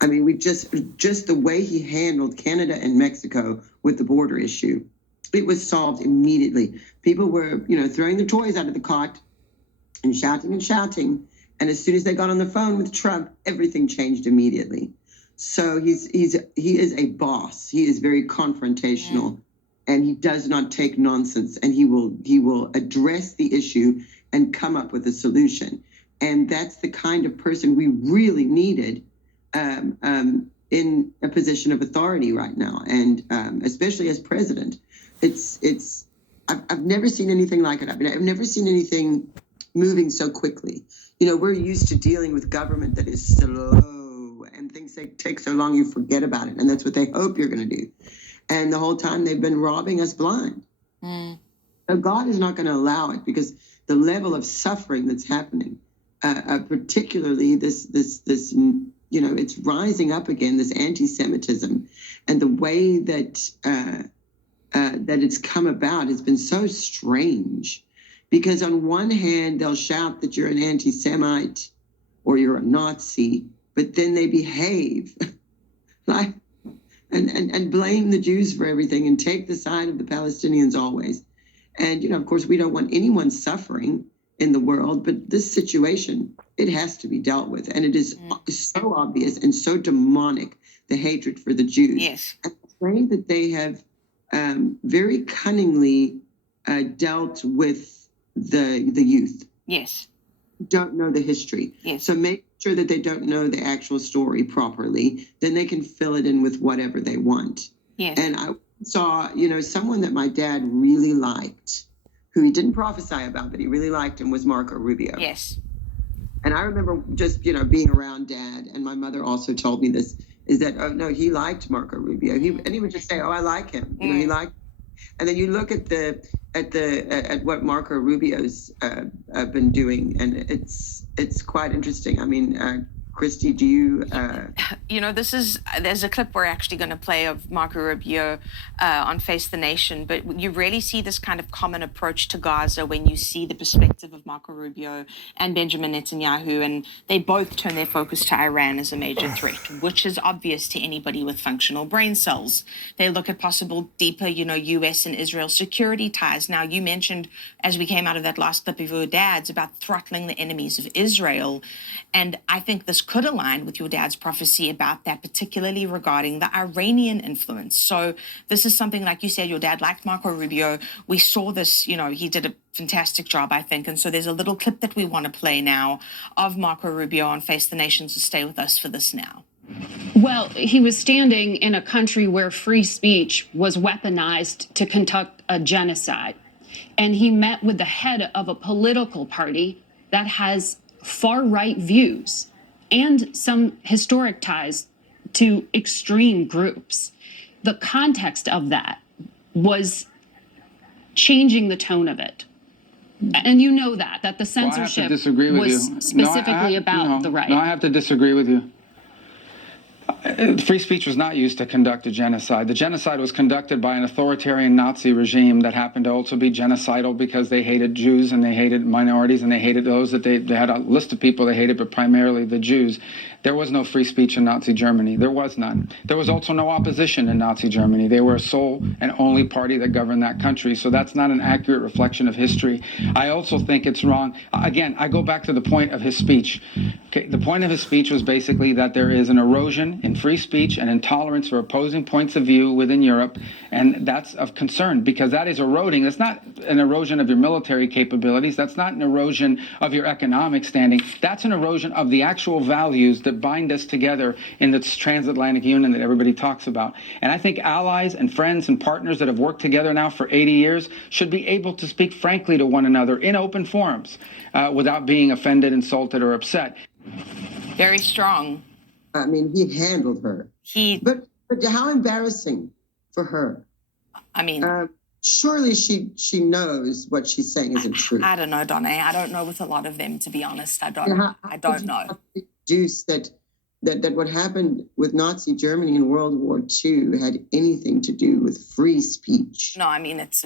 I mean, we just the way he handled Canada and Mexico with the border issue, it was solved immediately. People were, throwing their toys out of the cot and shouting and shouting. And as soon as they got on the phone with Trump, everything changed immediately. So he is a boss. He is very confrontational, and he does not take nonsense. And he will address the issue and come up with a solution. And that's the kind of person we really needed in a position of authority right now, and especially as president. I've never seen anything like it. I've never seen anything moving so quickly. We're used to dealing with government that is slow, and things that take so long you forget about it, and that's what they hope you're going to do. And the whole time they've been robbing us blind. So God is not going to allow it, because the level of suffering that's happening, particularly this it's rising up again, this anti-Semitism, and the way that that it's come about has been so strange. Because on one hand, they'll shout that you're an anti-Semite or you're a Nazi, but then they behave like and blame the Jews for everything and take the side of the Palestinians always. And, of course, we don't want anyone suffering in the world, but this situation, it has to be dealt with. And it is so obvious and so demonic, the hatred for the Jews. Yes. And the way that they have very cunningly dealt with the youth. Yes. Don't know the history. Yes. So make sure that they don't know the actual story properly. Then they can fill it in with whatever they want. Yes. And I saw, someone that my dad really liked, who he didn't prophesy about, but he really liked him, was Marco Rubio. Yes. And I remember just, being around Dad, and my mother also told me this, is that, oh, no, he liked Marco Rubio. And he would just say, oh, I like him. He liked. And then you look at what Marco Rubio's been doing, and it's quite interesting. I mean, Christy, do you? There's a clip we're actually going to play of Marco Rubio on Face the Nation, but you really see this kind of common approach to Gaza when you see the perspective of Marco Rubio and Benjamin Netanyahu, and they both turn their focus to Iran as a major threat, which is obvious to anybody with functional brain cells. They look at possible deeper, U.S. and Israel security ties. Now, you mentioned, as we came out of that last clip of your dad's, about throttling the enemies of Israel, and I think this could align with your dad's prophecy about that, particularly regarding the Iranian influence. So this is something, like you said, your dad liked Marco Rubio. We saw this, he did a fantastic job, I think. And so there's a little clip that we want to play now of Marco Rubio on Face the Nation. So stay with us for this now. Well, he was standing in a country where free speech was weaponized to conduct a genocide. And he met with the head of a political party that has far-right views and some historic ties to extreme groups. The context of that was changing the tone of it. And you know that the censorship was specifically about the right. No, I have to disagree with you. Free speech was not used to conduct a genocide. The genocide was conducted by an authoritarian Nazi regime that happened to also be genocidal because they hated Jews and they hated minorities and they hated those that they had a list of people they hated, but primarily the Jews. There was no free speech in Nazi Germany. There was none. There was also no opposition in Nazi Germany. They were a sole and only party that governed that country. So that's not an accurate reflection of history. I also think it's wrong. Again, I go back to the point of his speech. Okay, the point of his speech was basically that there is an erosion in free speech and intolerance for opposing points of view within Europe, and that's of concern because that is eroding. That's not an erosion of your military capabilities. That's not an erosion of your economic standing. That's an erosion of the actual values that bind us together in this transatlantic union that everybody talks about. And I think allies and friends and partners that have worked together now for 80 years should be able to speak frankly to one another in open forums without being offended, insulted, or upset. Very strong. I mean, he handled her. But how embarrassing for her. I mean, surely she knows what she's saying isn't true. I don't know, Donna. I don't know with a lot of them, to be honest. I don't know. Deduce that what happened with Nazi Germany in World War II had anything to do with free speech. No, I mean it's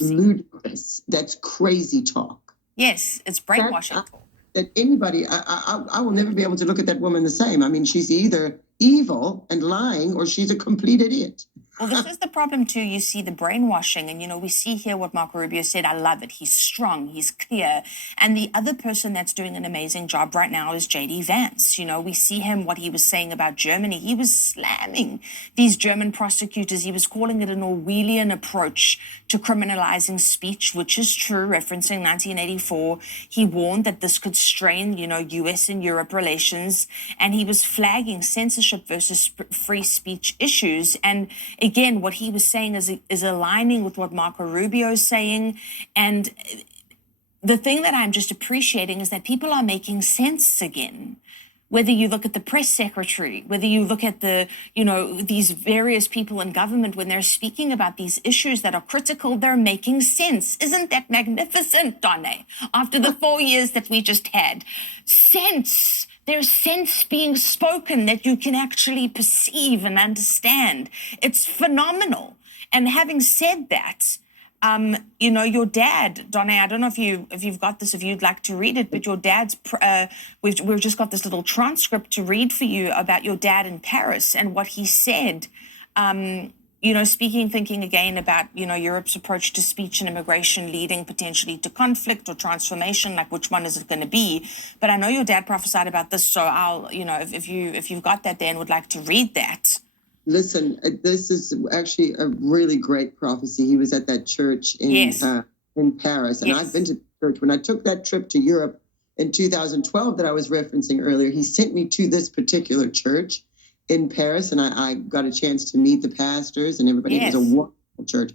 ludicrous. That's crazy talk. Yes, it's brainwashing talk. that anybody, I will never be able to look at that woman the same. I mean, she's either evil and lying or she's a complete idiot. Well, this is the problem too. You see the brainwashing, and we see here what Marco Rubio said. I love it. He's strong, he's clear. And the other person that's doing an amazing job right now is JD Vance. We see him, what he was saying about Germany. He was slamming these German prosecutors. He was calling it an Orwellian approach to criminalizing speech, which is true, referencing 1984. He warned that this could strain, US and Europe relations. And he was flagging censorship versus free speech issues. And again, what he was saying is aligning with what Marco Rubio is saying. And the thing that I'm just appreciating is that people are making sense again. Whether you look at the press secretary, whether you look at these various people in government, when they're speaking about these issues that are critical, they're making sense. Isn't that magnificent, Donne? After the 4 years that we just had, sense. There's sense being spoken that you can actually perceive and understand. It's phenomenal. And having said that, your dad, Donne, I don't know if you've got this, if you'd like to read it, but your dad's, we've just got this little transcript to read for you about your dad in Paris and what he said. Thinking again about, Europe's approach to speech and immigration leading potentially to conflict or transformation, like which one is it going to be? But I know your dad prophesied about this, so I'll, if you've got that there and would like to read that. Listen, this is actually a really great prophecy. He was at that church in Paris, and I've been to the church. When I took that trip to Europe in 2012 that I was referencing earlier, he sent me to this particular church in Paris, and I got a chance to meet the pastors and everybody. It was a wonderful church.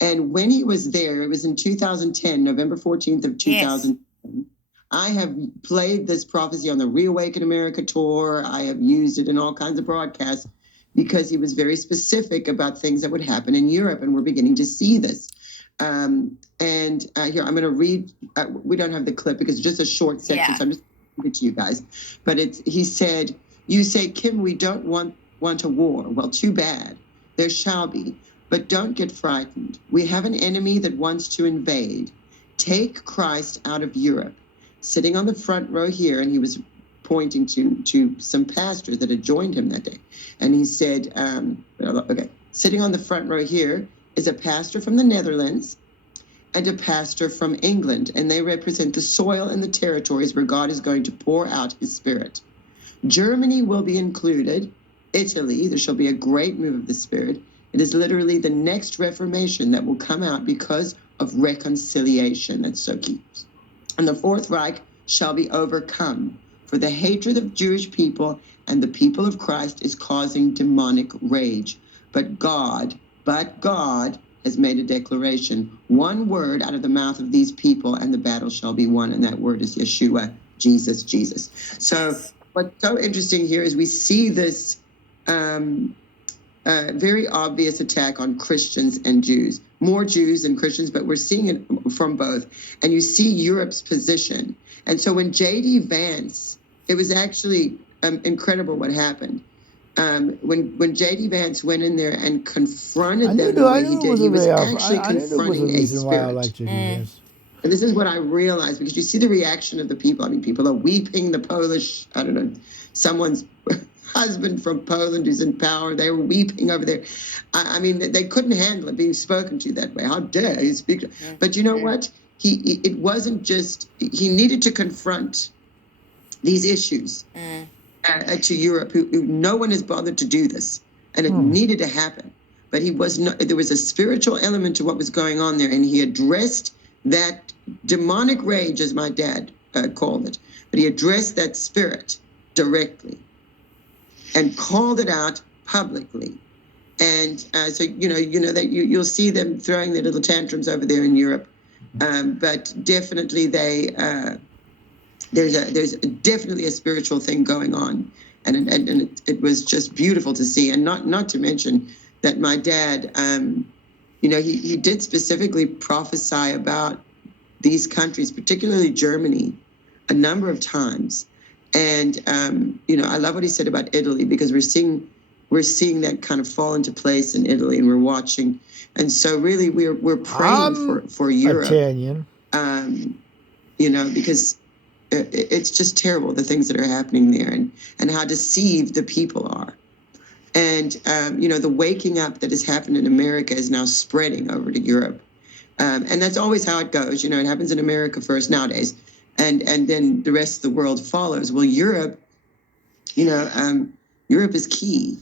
And when he was there, it was in 2010, November 14th of 2010. Yes. I have played this prophecy on the Reawaken America tour. I have used it in all kinds of broadcasts because he was very specific about things that would happen in Europe, and we're beginning to see this. Here, I'm going to read. We don't have the clip because it's just a short section, so I'm just going to read it to you guys. But he said, "You say, Kim, we don't want a war. Well, too bad. There shall be. But don't get frightened. We have an enemy that wants to invade. Take Christ out of Europe." Sitting on the front row here, and he was pointing to some pastors that had joined him that day. And he said, sitting on the front row here is a pastor from the Netherlands and a pastor from England, and they represent the soil and the territories where God is going to pour out his Spirit. Germany will be included. Italy, there shall be a great move of the Spirit. It is literally the next Reformation that will come out because of reconciliation. That's so key. And the Fourth Reich shall be overcome, for the hatred of Jewish people and the people of Christ is causing demonic rage. But God has made a declaration. One word out of the mouth of these people and the battle shall be won. And that word is Yeshua, Jesus. So what's so interesting here is we see this very obvious attack on Christians and Jews. More Jews than Christians, but we're seeing it from both. And you see Europe's position. And so when J.D. Vance, it was actually incredible what happened. When J.D. Vance went in there and confronted them the way he did, he was actually confronting a spirit. And this is what I realized, because you see the reaction of the people. I mean, people are weeping. The Polish, someone's husband from Poland who's in power, they were weeping over there. I mean, they couldn't handle it being spoken to that way. How dare he speak to? But you know what? It wasn't just, he needed to confront these issues to Europe, who no one has bothered to do this, and it needed to happen. But there was a spiritual element to what was going on there, and he addressed that demonic rage, as my dad called it. But he addressed that spirit directly and called it out publicly. And so that you'll see them throwing their little tantrums over there in Europe. But definitely there's definitely a spiritual thing going on, and it was just beautiful to see. And not to mention that my dad, he did specifically prophesy about these countries, particularly Germany, a number of times. And I love what he said about Italy, because we're seeing that kind of fall into place in Italy, and we're watching. And so really we're praying for Europe. Italian. Because it's just terrible, the things that are happening there, and how deceived the people are. And, the waking up that has happened in America is now spreading over to Europe. And that's always how it goes. It happens in America first nowadays, and then the rest of the world follows. Well, Europe, Europe is key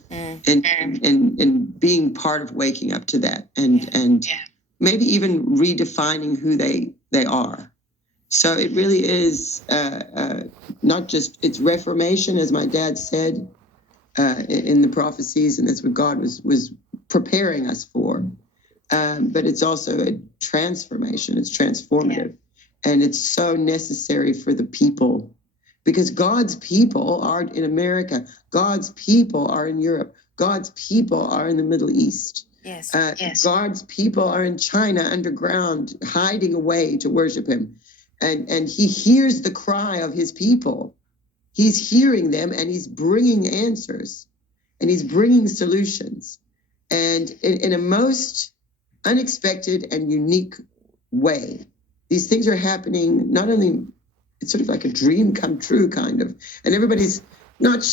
in being part of waking up to that, and maybe even redefining who they are. So it really is not just, it's reformation, as my dad said in the prophecies, and that's what God was preparing us for. But it's also a transformation. It's transformative. And it's so necessary for the people, because God's people are in America. God's people are in Europe. God's people are in the Middle East. Yes. God's people are in China underground, hiding away to worship him. And he hears the cry of his people. He's hearing them, and he's bringing answers, and he's bringing solutions. And in a most unexpected and unique way, these things are happening. Not only, it's sort of like a dream come true, kind of, and everybody's not sure